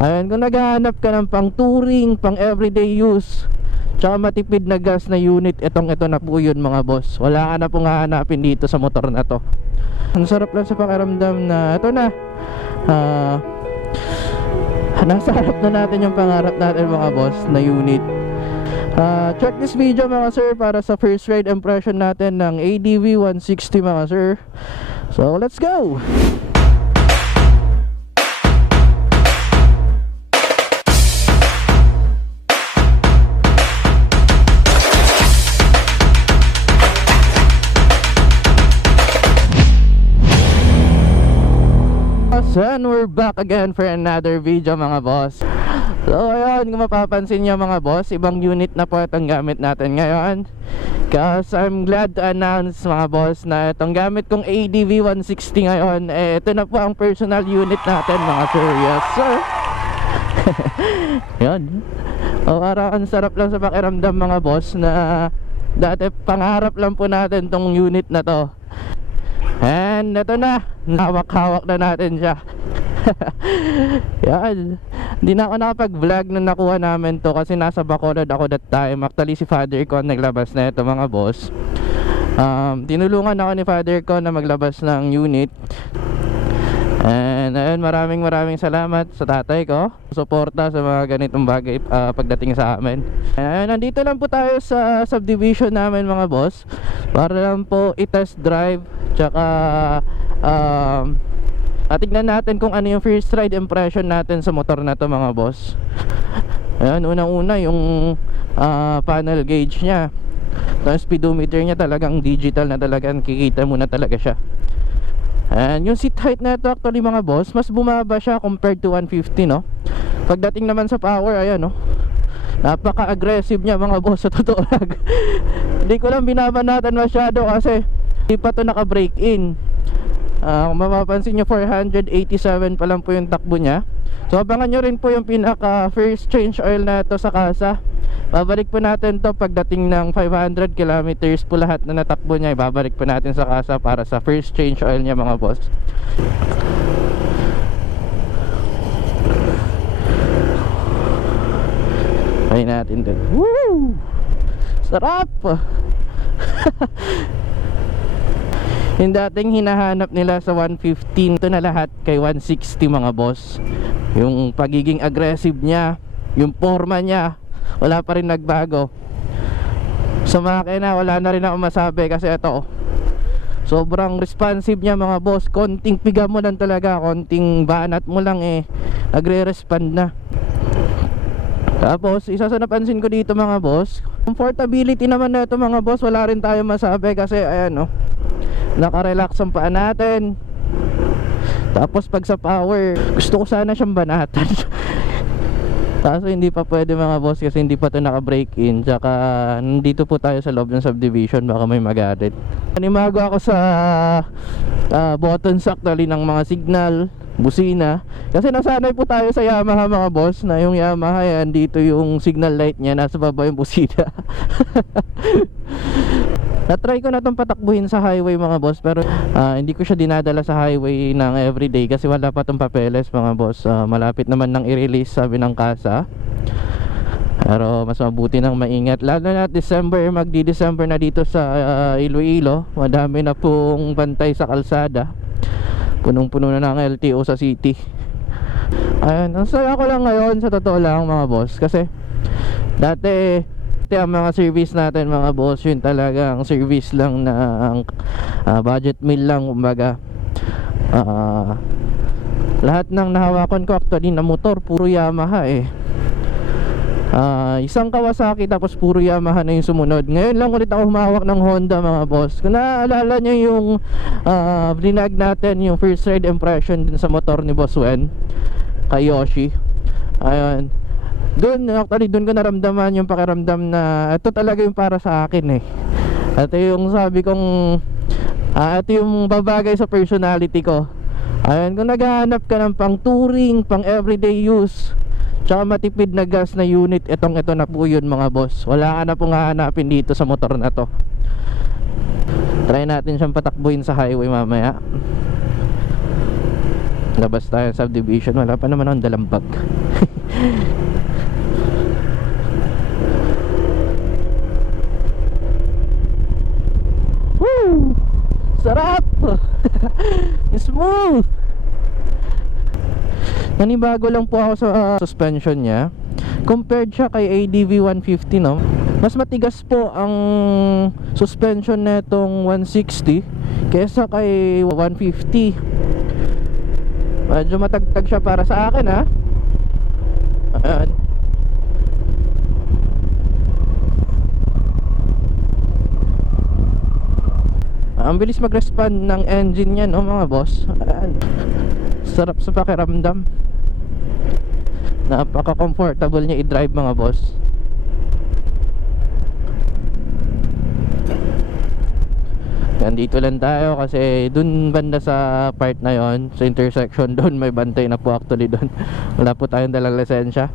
Ayun, kung naghahanap ka ng pang touring, pang everyday use, tsaka matipid na gas na unit, ito na po yun mga boss. Wala ka na pong hahanapin dito sa motor na to. Ang sarap lang sa pakiramdam na ito na, nasa harap na natin yung pangarap natin mga boss na unit. Check this video mga sir para sa first ride impression natin ng ADV 160 mga sir. So let's go! And we're back again for another video mga boss. So ayun, kung mapapansin nyo mga boss, ibang unit na po itong gamit natin ngayon. Cause I'm glad to announce mga boss na itong gamit kong ADV 160 ngayon, ito na po ang personal unit natin mga sir. Yes sir. Yun. O parang ang sarap lang sa pakiramdam mga boss na dati pangarap lang po natin tong unit na to. And ito na, hawak-hawak na natin siya. Yan. Hindi na ako nakapag-vlog nung nakuha namin to kasi nasa Bacolod ako that time. Actually si father ko naglabas na ito mga boss. Tinulungan ako ni father ko na maglabas ng unit. And ayun, maraming salamat sa tatay ko, suporta sa mga ganitong bagay pagdating sa amin. And ayun, nandito lang po tayo sa subdivision namin mga boss para lang po i-test drive. Tsaka tignan natin kung ano yung first ride impression natin sa motor na to mga boss. Ayan, unang-una yung panel gauge nya. Yung speedometer nya talagang digital na talaga, kikita mo na talaga siya. And yung seat height na ito actually mga boss, mas bumaba siya compared to 150 no. Pagdating naman sa power, ayan no, napaka-aggressive niya mga boss sa totoo lang. Hindi ko lang binabanatan masyado kasi hindi pa ito naka-break in. Kung mapapansin nyo, 487 pa lang po yung takbo niya. So abangan nyo rin po yung pinaka first change oil na ito sa kasa. Babalik po natin to pagdating ng 500 kilometers po lahat na natakbo niya. Babalik po natin sa kasa para sa first change oil niya mga boss. Try natin din. Woo! Sarap! Yung dating hinahanap nila sa 115, ito na lahat kay 160 mga boss. Yung pagiging aggressive niya, yung forma niya, wala pa rin nagbago. Sa makina wala na rin ako masabi kasi ito sobrang responsive niya mga boss. Konting piga mo lang talaga, konting banat mo lang nagre-respond na. Tapos isa sa napansin ko dito mga boss, comfortability naman na ito mga boss, wala rin tayo masabi kasi ayan no, naka-relax ang paa natin. Tapos pag sa power, gusto ko sana siyang banatan. Kaso hindi pa pwede mga boss kasi hindi pa ito naka-break in. Tsaka nandito po tayo sa loob ng subdivision, baka may magalit. Animago ako sa buttons actually ng mga signal, busina. Kasi nasanay po tayo sa Yamaha mga boss, na yung Yamaha yan, dito yung signal light niya, nasa baba yung busina. Na-try ko na itong patakbuhin sa highway mga boss, pero hindi ko siya dinadala sa highway ng everyday kasi wala pa itong papeles mga boss. Malapit naman nang i-release sabi ng kasa, pero mas mabuti nang maingat, lalo na December, magdi-December na dito sa Iloilo. Madami na pong bantay sa kalsada, punong-puno na ng LTO sa city. Ayun, ang saya ko lang ngayon sa totoo lang mga boss, kasi dati ang mga service natin mga boss, yun talaga ang service lang na budget meal lang kumbaga. Lahat ng nahawakan ko actually na motor puro Yamaha isang Kawasaki tapos puro Yamaha na yung sumunod. Ngayon lang ulit ako humawak ng Honda mga boss. Kung naaalala nyo yung vlog natin, yung first ride impression din sa motor ni Boss Wen kay Yoshi, ayun, doon ko naramdaman yung pakiramdam na ito talaga yung para sa akin Ito yung sabi kong ito yung babagay sa personality ko. Ayun, kung naghahanap ka ng pang touring, pang everyday use, tsaka matipid na gas na unit, ito na po yun mga boss. Wala ka na pong hahanapin dito sa motor na to. Try natin siyang patakbuhin sa highway mamaya. Labas tayo sa subdivision. Wala pa naman akong dalang bag. Woo! Sarap! Smooth! Nanibago lang po ako sa suspension niya. Compared siya kay ADV 150, no? Mas matigas po ang suspension netong 160 kesa kay 150. Medyo matagtag siya para sa akin, ha. Ayan. Ang bilis mag-respond ng engine niya, no, mga boss. Ayan. Sarap sa pakiramdam. Napaka-comfortable niya i-drive, mga boss. Nandito lang tayo kasi dun banda sa part na yon, sa intersection doon, may bantay na po actually doon. Wala po tayong dalang lisensya.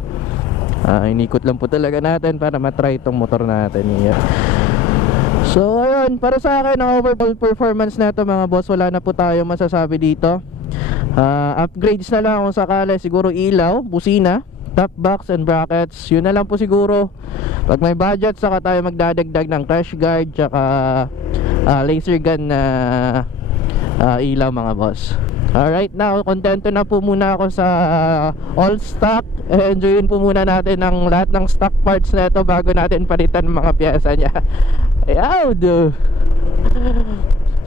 Inikot lang po talaga natin para matry itong motor natin. Yeah. So ayun, para sa akin ang overall performance na ito, mga boss, wala na po tayo masasabi dito. Upgrades na lang kung sakali, siguro ilaw, busina, top box and brackets. Yun na lang po siguro. Pag may budget, saka tayo magdadagdag ng crash guard, tsaka laser gun na ilaw, mga boss. Alright, now kontento na po muna ako sa all stock. Enjoyin po muna natin ang lahat ng stock parts na ito bago natin palitan mga piyesa niya. Ayaw do.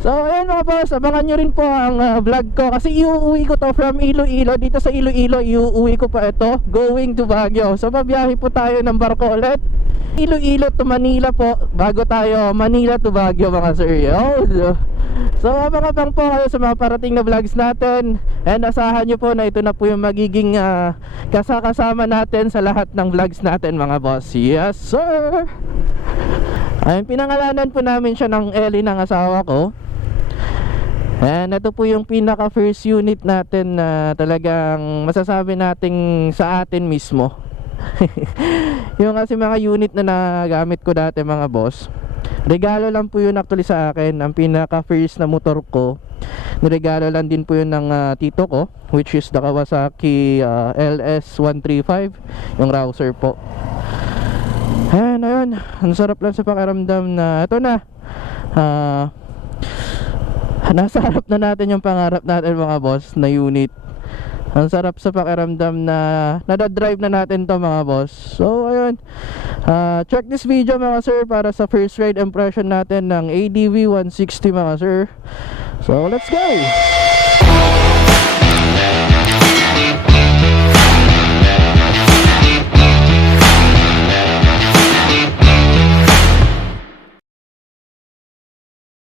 So ayan, mga boss, abangan nyo rin po ang vlog ko kasi iuuwi ko to from Iloilo. Dito sa Iloilo, iuuwi ko pa ito going to Baguio. So mabiyahe po tayo ng barko ulit, Iloilo to Manila po, bago tayo Manila to Baguio, mga sir. So abang-abang po kayo sa mga parating na vlogs natin. And asahan nyo po na ito na po yung magiging kasama natin sa lahat ng vlogs natin, mga boss. Yes sir. Ayun, pinangalanan po namin siya ng Ellie, ng asawa ko. And ito po yung pinaka first unit natin na talagang masasabi nating sa atin mismo. Yung kasi mga unit na nagamit ko dati, mga boss, regalo lang po yun actually sa akin. Ang pinaka first na motor ko, niregalo lang din po yun ng tito ko, which is the Kawasaki LS135, yung Rouser po. Ayan, ayun, ang sarap lang sa pakiramdam na ito na, nasa harap na natin yung pangarap natin, mga boss, na unit. Ang sarap sa pakiramdam na nadadrive na natin to, mga boss. So ayun, check this video, mga sir, para sa first ride impression natin ng ADV 160, mga sir. So let's go!